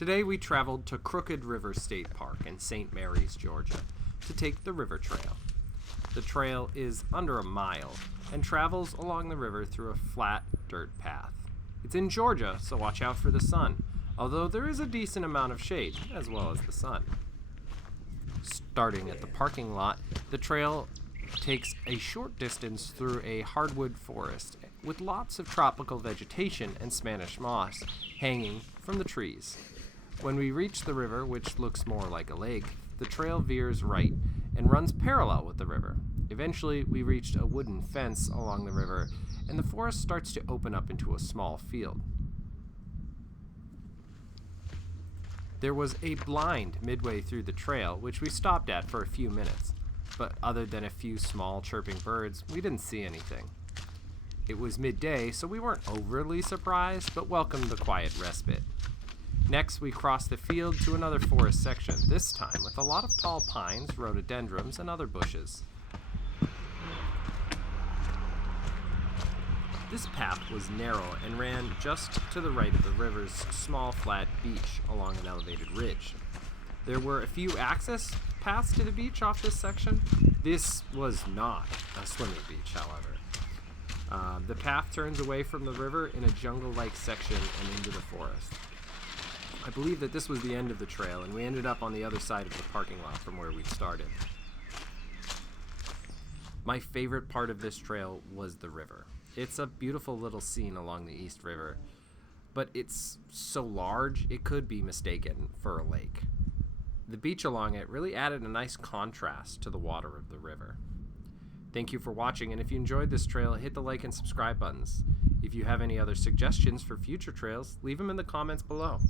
Today we traveled to Crooked River State Park in St. Mary's, Georgia, to take the river trail. The trail is under a mile and travels along the river through a flat dirt path. It's in Georgia, so watch out for the sun, although there is a decent amount of shade as well as the sun. Starting at the parking lot, the trail takes a short distance through a hardwood forest with lots of tropical vegetation and Spanish moss hanging from the trees. When we reach the river, which looks more like a lake, the trail veers right and runs parallel with the river. Eventually, we reached a wooden fence along the river, and the forest starts to open up into a small field. There was a blind midway through the trail, which we stopped at for a few minutes, but other than a few small chirping birds, we didn't see anything. It was midday, so we weren't overly surprised, but welcomed the quiet respite. Next, we crossed the field to another forest section, this time with a lot of tall pines, rhododendrons, and other bushes. This path was narrow and ran just to the right of the river's small flat beach along an elevated ridge. There were a few access paths to the beach off this section. This was not a swimming beach, however. The path turns away from the river in a jungle-like section and into the forest. I believe that this was the end of the trail, and we ended up on the other side of the parking lot from where we'd started. My favorite part of this trail was the river. It's a beautiful little scene along the East River, but it's so large it could be mistaken for a lake. The beach along it really added a nice contrast to the water of the river. Thank you for watching, and if you enjoyed this trail, hit the like and subscribe buttons. If you have any other suggestions for future trails, leave them in the comments below.